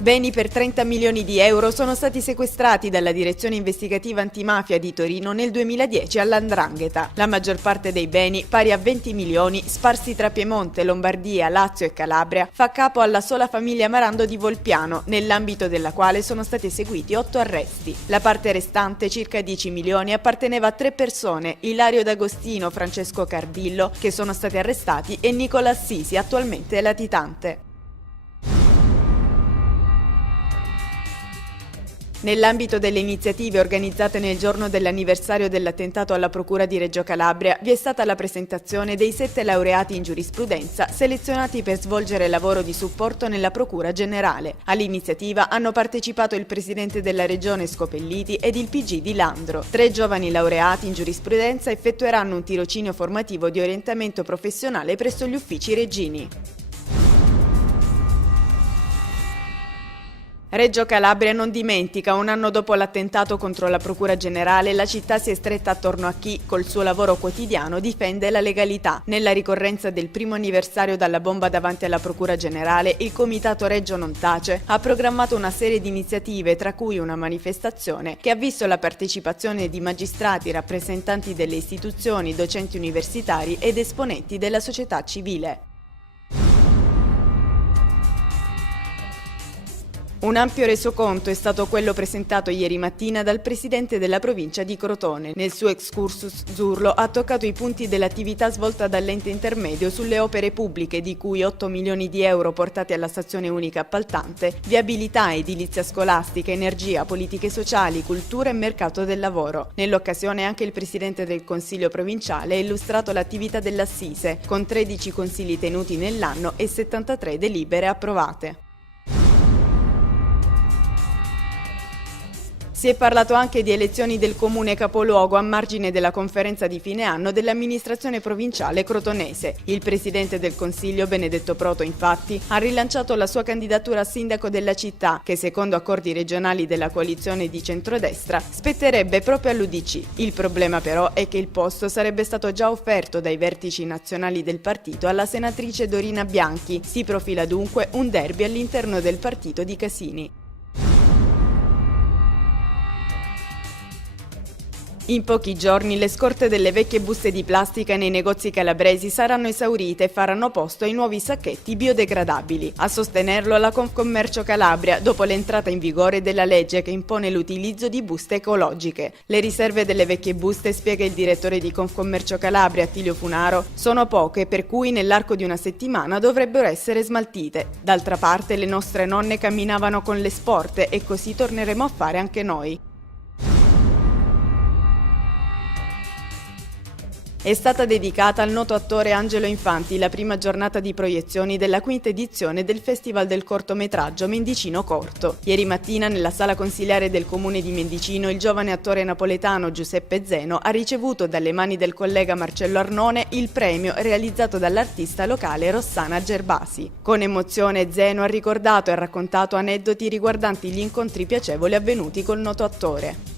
Beni per 30 milioni di euro sono stati sequestrati dalla Direzione Investigativa Antimafia di Torino nel 2010 all''Ndrangheta. La maggior parte dei beni, pari a 20 milioni, sparsi tra Piemonte, Lombardia, Lazio e Calabria, fa capo alla sola famiglia Marando di Volpiano, nell'ambito della quale sono stati eseguiti 8 arresti. La parte restante, circa 10 milioni, apparteneva a 3 persone, Ilario D'Agostino, Francesco Cardillo, che sono stati arrestati, e Nicola Assisi, attualmente latitante. Nell'ambito delle iniziative organizzate nel giorno dell'anniversario dell'attentato alla Procura di Reggio Calabria, vi è stata la presentazione dei 7 laureati in giurisprudenza selezionati per svolgere lavoro di supporto nella Procura Generale. All'iniziativa hanno partecipato il presidente della Regione Scopelliti ed il PG di Landro. 3 giovani laureati in giurisprudenza effettueranno un tirocinio formativo di orientamento professionale presso gli uffici reggini. Reggio Calabria non dimentica, un anno dopo l'attentato contro la Procura Generale, la città si è stretta attorno a chi, col suo lavoro quotidiano, difende la legalità. Nella ricorrenza del 1° anniversario dalla bomba davanti alla Procura Generale, il Comitato Reggio Non Tace ha programmato una serie di iniziative, tra cui una manifestazione che ha visto la partecipazione di magistrati, rappresentanti delle istituzioni, docenti universitari ed esponenti della società civile. Un ampio resoconto è stato quello presentato ieri mattina dal presidente della provincia di Crotone. Nel suo excursus Zurlo ha toccato i punti dell'attività svolta dall'ente intermedio sulle opere pubbliche, di cui 8 milioni di euro portati alla stazione unica appaltante, viabilità, edilizia scolastica, energia, politiche sociali, cultura e mercato del lavoro. Nell'occasione anche il presidente del Consiglio provinciale ha illustrato l'attività dell'Assise, con 13 consigli tenuti nell'anno e 73 delibere approvate. Si è parlato anche di elezioni del comune capoluogo a margine della conferenza di fine anno dell'amministrazione provinciale crotonese. Il presidente del Consiglio, Benedetto Proto, infatti, ha rilanciato la sua candidatura a sindaco della città, che secondo accordi regionali della coalizione di centrodestra spetterebbe proprio all'UDC. Il problema però è che il posto sarebbe stato già offerto dai vertici nazionali del partito alla senatrice Dorina Bianchi. Si profila dunque un derby all'interno del partito di Casini. In pochi giorni le scorte delle vecchie buste di plastica nei negozi calabresi saranno esaurite e faranno posto ai nuovi sacchetti biodegradabili. A sostenerlo la Confcommercio Calabria, dopo l'entrata in vigore della legge che impone l'utilizzo di buste ecologiche. Le riserve delle vecchie buste, spiega il direttore di Confcommercio Calabria, Attilio Funaro, sono poche, per cui nell'arco di una settimana dovrebbero essere smaltite. D'altra parte le nostre nonne camminavano con le sporte e così torneremo a fare anche noi. È stata dedicata al noto attore Angelo Infanti la prima giornata di proiezioni della 5ª edizione del Festival del cortometraggio Mendicino Corto. Ieri mattina nella sala consiliare del comune di Mendicino il giovane attore napoletano Giuseppe Zeno ha ricevuto dalle mani del collega Marcello Arnone il premio realizzato dall'artista locale Rossana Gerbasi. Con emozione Zeno ha ricordato e raccontato aneddoti riguardanti gli incontri piacevoli avvenuti col noto attore.